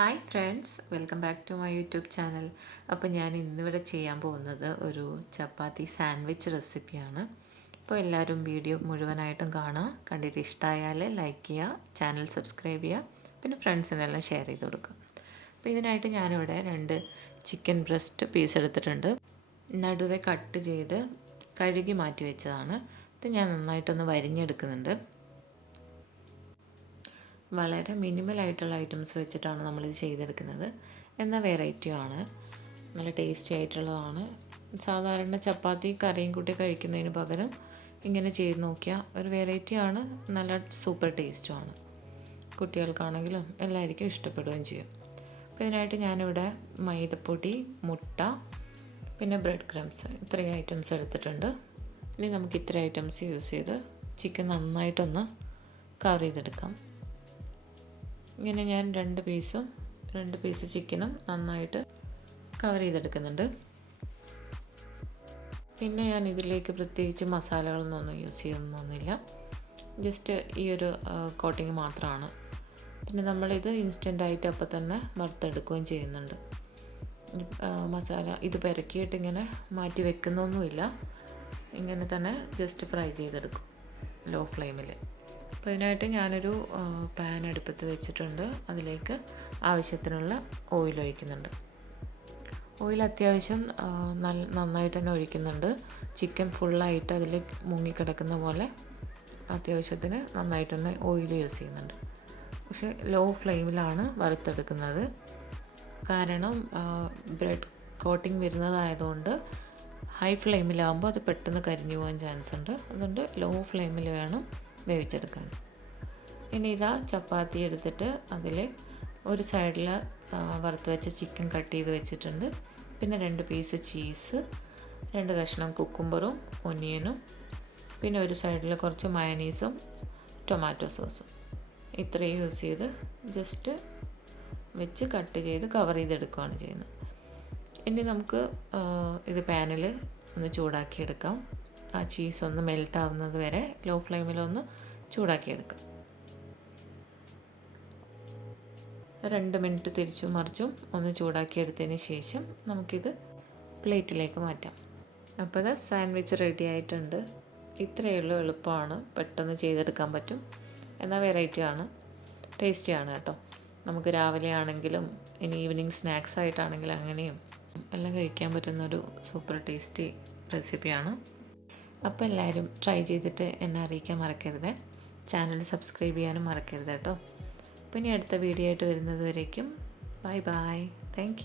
Hi friends, welcome back to my YouTube channel. അപ്പോൾ ഞാൻ ഇന്നിവിടെ ചെയ്യാൻ പോകുന്നത് ഒരു ചപ്പാത്തി സാൻഡ്വിച്ച് റെസിപ്പിയാണ്. അപ്പോൾ എല്ലാവരും വീഡിയോ മുഴുവനായിട്ടും കാണുക. കണ്ടിട്ട് ഇഷ്ടമായാൽ ലൈക്ക് ചെയ്യുക, ചാനൽ സബ്സ്ക്രൈബ് ചെയ്യുക, പിന്നെ ഫ്രണ്ട്സിനെല്ലാം ഷെയർ ചെയ്ത് കൊടുക്കുക. അപ്പോൾ ഇതിനായിട്ട് ഞാനിവിടെ 2 ചിക്കൻ ബ്രസ്റ്റ് പീസ് എടുത്തിട്ടുണ്ട്. നടുവെ കട്ട് ചെയ്ത് കഴുകി മാറ്റി വെച്ചതാണ്. ഇത് ഞാൻ നന്നായിട്ടൊന്ന് വരിഞ്ഞെടുക്കുന്നുണ്ട്. വളരെ മിനിമലായിട്ടുള്ള ഐറ്റംസ് വെച്ചിട്ടാണ് നമ്മളിത് ചെയ്തെടുക്കുന്നത്. എന്നാൽ വെറൈറ്റിയാണ്, നല്ല ടേസ്റ്റി ആയിട്ടുള്ളതാണ്. സാധാരണ ചപ്പാത്തി കറിയും കൂട്ടി കഴിക്കുന്നതിന് പകരം ഇങ്ങനെ ചെയ്ത് നോക്കിയാൽ ഒരു വെറൈറ്റിയാണ്, നല്ല സൂപ്പർ ടേസ്റ്റുമാണ്. കുട്ടികൾക്കാണെങ്കിലും എല്ലാവർക്കും ഇഷ്ടപ്പെടുകയും ചെയ്യും. അപ്പോൾ ഇതിനായിട്ട് ഞാനിവിടെ മൈദപ്പൊടി, മുട്ട, പിന്നെ ബ്രെഡ് ക്രംസ്, ഇത്രയും ഐറ്റംസ് എടുത്തിട്ടുണ്ട്. ഇനി നമുക്ക് ഇത്ര ഐറ്റംസ് യൂസ് ചെയ്ത് ചിക്കൻ നന്നായിട്ടൊന്ന് കവർ ചെയ്തെടുക്കാം. ഇങ്ങനെ ഞാൻ 2 പീസ് ചിക്കനും നന്നായിട്ട് കവർ ചെയ്തെടുക്കുന്നുണ്ട്. പിന്നെ ഞാൻ ഇതിലേക്ക് പ്രത്യേകിച്ച് മസാലകളൊന്നും യൂസ് ചെയ്യുന്നൊന്നുമില്ല, ജസ്റ്റ് ഈ ഒരു കോട്ടിങ് മാത്രമാണ്. പിന്നെ നമ്മളിത് ഇൻസ്റ്റൻ്റായിട്ട് അപ്പോൾ തന്നെ വറുത്തെടുക്കുകയും ചെയ്യുന്നുണ്ട്. മസാല ഇത് പെരക്കിയിട്ട് ഇങ്ങനെ മാറ്റി വെക്കുന്നൊന്നുമില്ല, ഇങ്ങനെ തന്നെ ജസ്റ്റ് ഫ്രൈ ചെയ്തെടുക്കും ലോ ഫ്ലെയിമിൽ. അപ്പോൾ ഇതിനായിട്ട് ഞാനൊരു പാൻ അടുപ്പത്ത് വെച്ചിട്ടുണ്ട്. അതിലേക്ക് ആവശ്യത്തിനുള്ള ഓയിൽ ഒഴിക്കുന്നുണ്ട്. ഓയിൽ അത്യാവശ്യം നന്നായിട്ട് തന്നെ ഒഴിക്കുന്നുണ്ട്. ചിക്കൻ ഫുള്ളായിട്ട് അതിൽ മുങ്ങിക്കിടക്കുന്ന പോലെ അത്യാവശ്യത്തിന് നന്നായിട്ട് തന്നെ ഓയിൽ യൂസ് ചെയ്യുന്നുണ്ട്. പക്ഷേ ലോ ഫ്ലെയിമിലാണ് വറുത്തെടുക്കുന്നത്. കാരണം ബ്രെഡ് കോട്ടിങ് വരുന്നതായതുകൊണ്ട് ഹൈ ഫ്ലെയിമിലാകുമ്പോൾ അത് പെട്ടെന്ന് കരിഞ്ഞു പോകാൻ ചാൻസ് ഉണ്ട്. അതുകൊണ്ട് ലോ ഫ്ലെയിമിൽ വേണം വേവിച്ചെടുക്കാൻ. ഇനി ഇതാ ചപ്പാത്തി എടുത്തിട്ട് അതിൽ ഒരു സൈഡിൽ വറുത്ത് വെച്ച ചിക്കൻ കട്ട് ചെയ്ത് വെച്ചിട്ടുണ്ട്. പിന്നെ 2 പീസ് ചീസ്, 2 കഷ്ണം കുക്കുംബറും ഒനിയനും, പിന്നെ ഒരു സൈഡിൽ കുറച്ച് മയനീസും ടൊമാറ്റോ സോസും, ഇത്രയും യൂസ് ചെയ്ത് ജസ്റ്റ് വെച്ച് കട്ട് ചെയ്ത് കവർ ചെയ്തെടുക്കുകയാണ് ചെയ്യുന്നത്. ഇനി നമുക്ക് ഇത് പാനിൽ ഒന്ന് ചൂടാക്കിയെടുക്കാം. ആ ചീസ് ഒന്ന് മെൽറ്റ് ആവുന്നത് വരെ ലോ ഫ്ലെയിമിലൊന്ന് ചൂടാക്കിയെടുക്കാം. 2 മിനിറ്റ് തിരിച്ചും മറിച്ചും ഒന്ന് ചൂടാക്കിയെടുത്തതിന് ശേഷം നമുക്കിത് പ്ലേറ്റിലേക്ക് മാറ്റാം. അപ്പോൾ ഇത് സാൻഡ്വിച്ച് റെഡി ആയിട്ടുണ്ട്. ഇത്രയേ ഉള്ളൂ, എളുപ്പമാണ്, പെട്ടെന്ന് ചെയ്തെടുക്കാൻ പറ്റും. എന്നാൽ വെറൈറ്റിയാണ്, ടേസ്റ്റിയാണ് കേട്ടോ. നമുക്ക് രാവിലെ ആണെങ്കിലും ഇനി ഈവനിങ് സ്നാക്സ് ആയിട്ടാണെങ്കിലും അങ്ങനെയും എല്ലാം കഴിക്കാൻ പറ്റുന്നൊരു സൂപ്പർ ടേസ്റ്റി റെസിപ്പിയാണ്. അപ്പോൾ എല്ലാവരും ട്രൈ ചെയ്തിട്ട് എന്നെ അറിയിക്കാൻ മറക്കരുത്. ചാനൽ സബ്സ്ക്രൈബ് ചെയ്യാനും മറക്കരുത് കേട്ടോ. അപ്പോൾ ഇനി അടുത്ത വീഡിയോ ആയിട്ട് വരുന്നത് വരേക്കും ബൈ ബൈ. Thank you.